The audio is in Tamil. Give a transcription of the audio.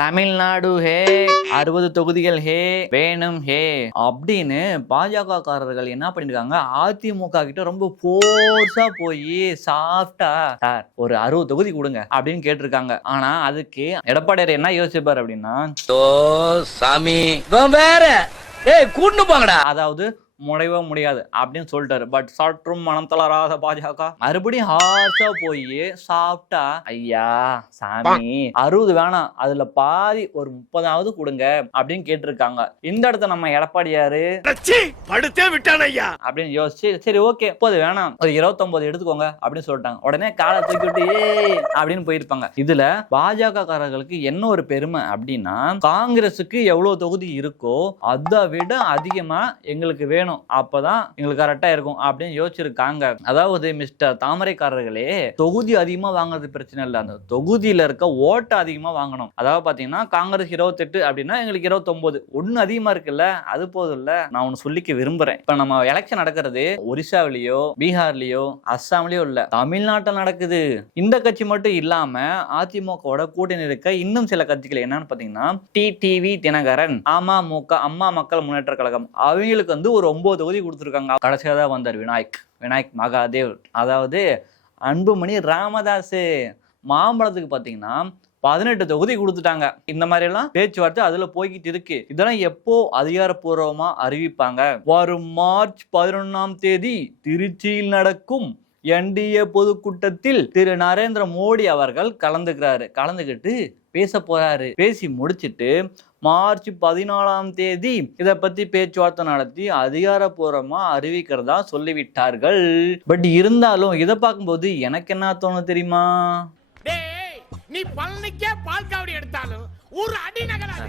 தமிழ்நாடு ஹே 60 தொகுதிகள் ஹே வேணும் ஹே அப்படின்னு பாஜக காரர்கள் என்ன பண்ணிருக்காங்க, அதிமுக கிட்ட ரொம்ப போர்ஸா போய் சாஃப்டா சார் ஒரு 60 தொகுதி கொடுங்க அப்படின்னு கேட்டிருக்காங்க. ஆனா அதுக்கு எடப்பாடியார் என்ன யோசிப்பார் அப்படின்னா, சாமி வேற கூட்டு போங்கடா, அதாவது முடையவே முடியாது அப்படின்னு சொல்லிட்டாரு. பட் சற்றும் மனம் தளராத பாஜக மறுபடியும் ஹார்ஷா போய் சாப்பிட்டா, ஐயா சாமி 60 வேணாம், அதுல பாதி ஒரு 30 கொடுங்க அப்படின்னு கேட்டிருக்காங்க. இந்த இடத்த நம்ம எடப்பாடியாரு படுத்தே விட்டான ஐயா அப்படின்னு யோசிச்சு, சரி ஓகே 30 வேணாம் ஒரு 29 எடுத்துக்கோங்க அப்படின்னு சொல்லிட்டாங்க. உடனே காலை தூக்கி விட்டு அப்படின்னு போயிருப்பாங்க. இதுல பாஜக காரர்களுக்கு என்ன ஒரு பெருமை அப்படின்னா, காங்கிரஸுக்கு எவ்வளவு தொகுதி இருக்கோ அதை விட அதிகமா எங்களுக்கு வேணும், அப்பதான் எங்களுக்கு கரெக்டா இருக்கும் அப்படின்னு யோசிச்சிருக்காங்க. அதாவது மிஸ்டர் தாமரைக்காரர்களே, தொகுதி அதிகமா வாங்குறது பிரச்சனை இல்ல, அந்த தொகுதியில இருக்க ஓட்டு அதிகமா வாங்கணும். அதாவது பாத்தீங்கன்னா காங்கிரஸ் 28 அப்படின்னா எங்களுக்கு 29 ஒண்ணு அதிகமா இருக்குல்ல, அது போதும் இல்ல. நான் ஒன்னு சொல்லிக்க விரும்புறேன். இப்ப நம்ம எலெக்ஷன் நடக்கிறது ஒரிசாவிலயோ பீகார்லயோ அஸ்ஸாம்லயோ இல்ல, தமிழ்நாட்டில் நடக்குது. இந்த கட்சி மட்டும் இல்லாம அதிமுகவோட கூட்டணி இருக்க இன்னும் சில கட்சிகள் என்னன்னு பாத்தீங்கன்னா, டிடிவி தினகரன், அமமுக அம்மா மக்கள் முன்னேற்ற கழகம், அவங்களுக்கு வந்து ஒரு 9 தொகுதி கொடுத்துருக்காங்க. கடைசியாக தான் வந்தார் விநாயக் மகாதேவ், அதாவது அன்புமணி ராமதாஸ். மாம்பழத்துக்கு பார்த்தீங்கன்னா 18 தொகுதி கொடுத்துட்டாங்க. இந்த மாதிரி எல்லாம் பேச்சுவார்த்தை அதுல போய்கிட்டு இருக்கு. இதெல்லாம் எப்போ அதிகாரப்பூர்வமா அறிவிப்பாங்க? வரும் மார்ச் 11ஆம் தேதி திருச்சியில் நடக்கும் என்டிஏ பொதுக்கூட்டத்தில் திரு நரேந்திர மோடி அவர்கள் கலந்துக்கிட்டு பேச போறாரு. பேசி முடிச்சிட்டு மார்ச் 14ஆம் தேதி இதை பத்தி பேச்சுவார்த்தை நடத்தி அதிகாரப்பூர்வமா அறிவிக்கிறதா சொல்லிவிட்டார்கள். பட் இருந்தாலும் இதை பார்க்கும்போது எனக்கு என்ன தோணும் தெரியுமா, நீ பழனிக்கே பால் காவடி எடுத்தாலும் ஒரு அடி நகராது.